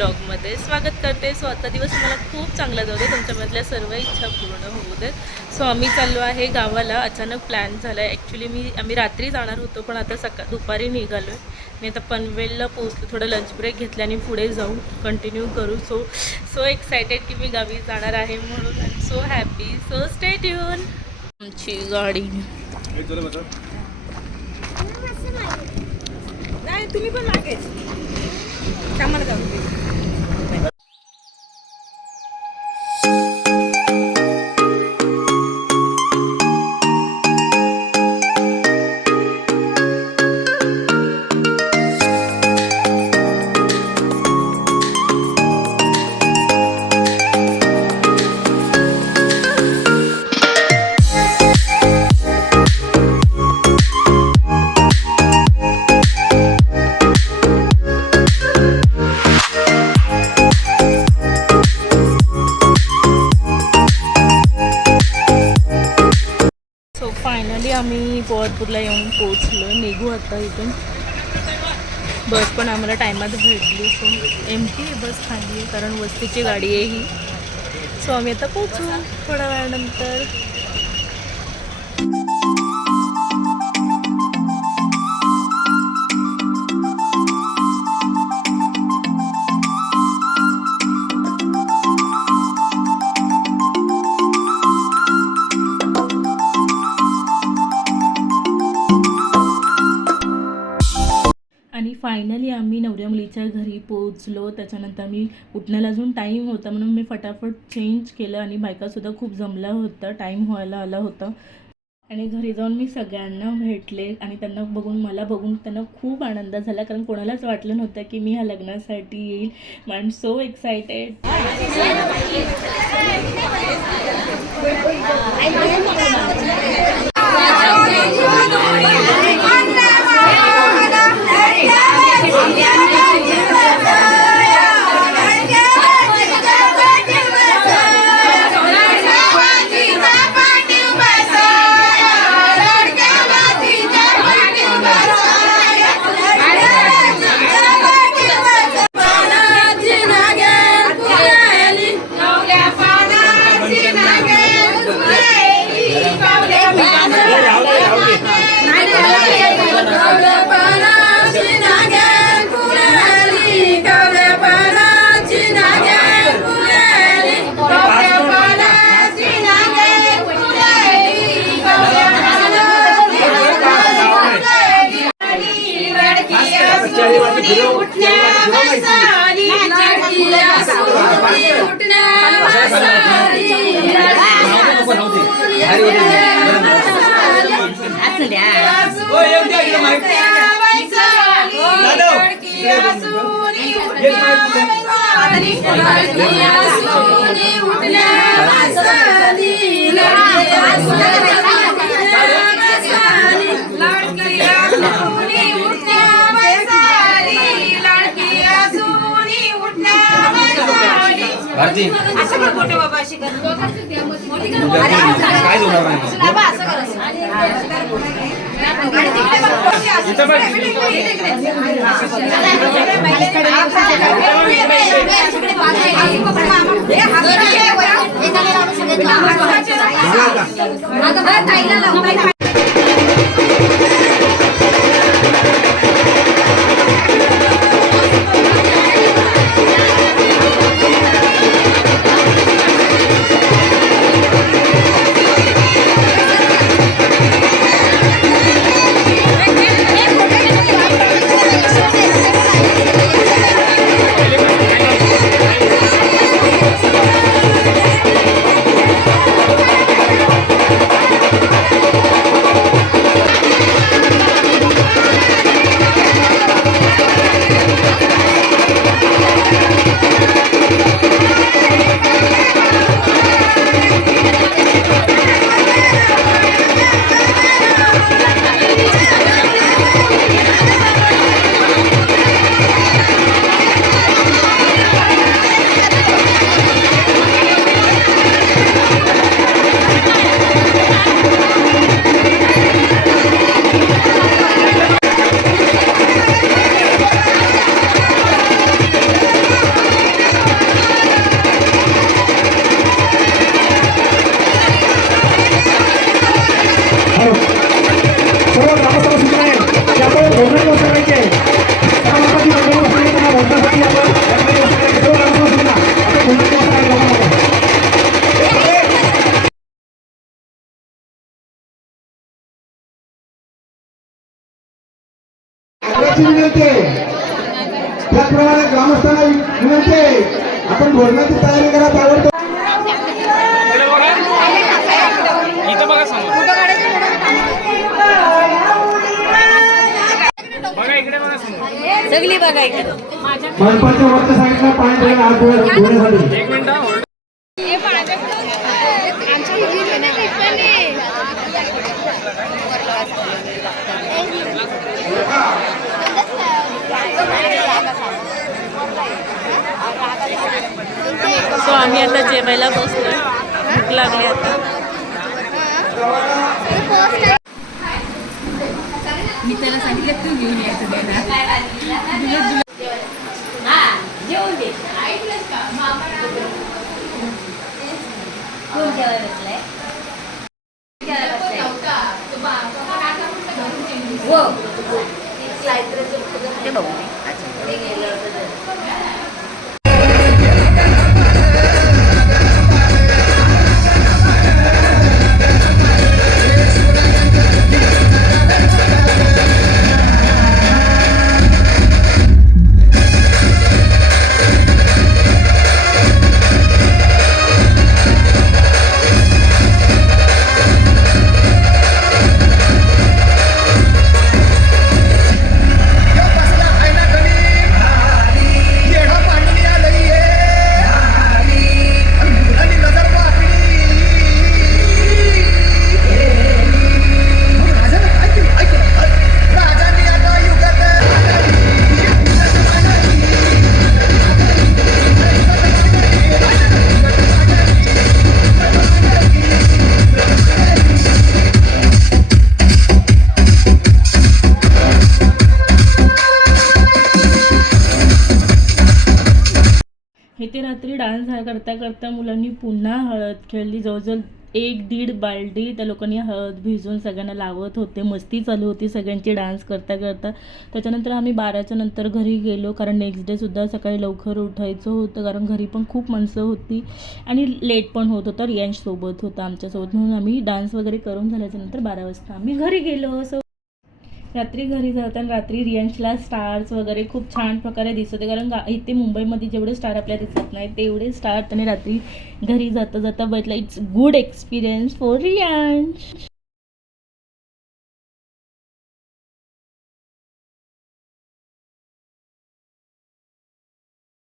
ब्लॉगमध्ये स्वागत करते. सो आजचा दिवस मला खूप चांगला जाऊ दे, तुमच्यामधल्या सर्व इच्छा पूर्ण होऊ देत. सो आम्ही चाललो आहे गावाला. अचानक प्लॅन झाला आहे. ॲक्च्युली आम्ही रात्री जाणार होतो, पण आता दुपारी निघालो आहे. मी आता पनवेलला पोहोचलो. थोडं लंच ब्रेक घेतला आणि पुढे जाऊ कंटिन्यू करू. सो एक्सायटेड की मी गावी जाणार आहे म्हणून. I am so happy. So stay tune. आमची गाडी नाही, तुम्ही पण मागेच कामाला जाऊ. फायनली आम्ही पोळतपूरला येऊन पोचलो. निघू आता इथून. बस पण आम्हाला टायमात भेटली. सो एमटी बस खाली आहे, कारण वस्तीची गाडी आहे ही. सो आम्ही आता पोचू थोड्या वेळानंतर. आणि फायनली आम्ही नवऱ्या मुलीच्या घरी पोहोचलो. त्याच्यानंतर मी उठण्याला अजून टाईम होता म्हणून मी फटाफट चेंज केलं आणि बायकासुद्धा खूप जमला होता. टाईम व्हायला आला होता. आणि घरी जाऊन मी सगळ्यांना भेटले आणि त्यांना बघून मला बघून त्यांना खूप आनंद झाला, कारण कोणालाच वाटलं नव्हतं की मी ह्या लग्नासाठी येईल. I am so excited. अशी विनंती आहे. त्याचप्रमाणे ग्रामस्थांना विनंती आहे, आपण भोजनाची तयारी करा ताबडतोब. इथं बघा समोर, बघा इकडे बघा समोर. सगळी बघा इकडे मंडपाच्या वरच्या साईडला पाणी ठेवून हात धुण्यासाठी. एक मिनिट हा. सो आम्ही आता जेवायला बसलो, भूक लागली आता. मी त्याला सांगितलं तू घेऊन यायचं जेवून दे. कोण जेवायला बसलाय? हो. ते बघू दे. इथे रात्री डान्स करता करता मुलांनी पुन्हा हळद खेळली. जवळजवळ 1-1.5 बालडी त्या लोकांनी हळद भिजवून सगळ्यांना लावत होते. मस्ती चालू होती सगळ्यांची डान्स करता करता. त्याच्यानंतर आम्ही 12च्या नंतर घरी गेलो, कारण नेक्स्ट डेसुद्धा सकाळी लवकर उठायचं होतं, कारण घरी पण खूप माणसं होती आणि लेट पण होत होतं. रियांश सोबत होता आमच्यासोबत, म्हणून आम्ही डान्स वगैरे करून झाल्याच्यानंतर 12 वाजता आम्ही घरी गेलो. सो रात्री घरी जाताना रात्री रियांशला स्टार्स वगैरे खूप छान प्रकारे दिसत होते, कारण इथे मुंबईमध्ये जेवढे स्टार आपल्याला दिसत नाही तेवढे स्टार त्याने रात्री घरी जाता जाता बघितलं. It's good experience for Riyansh.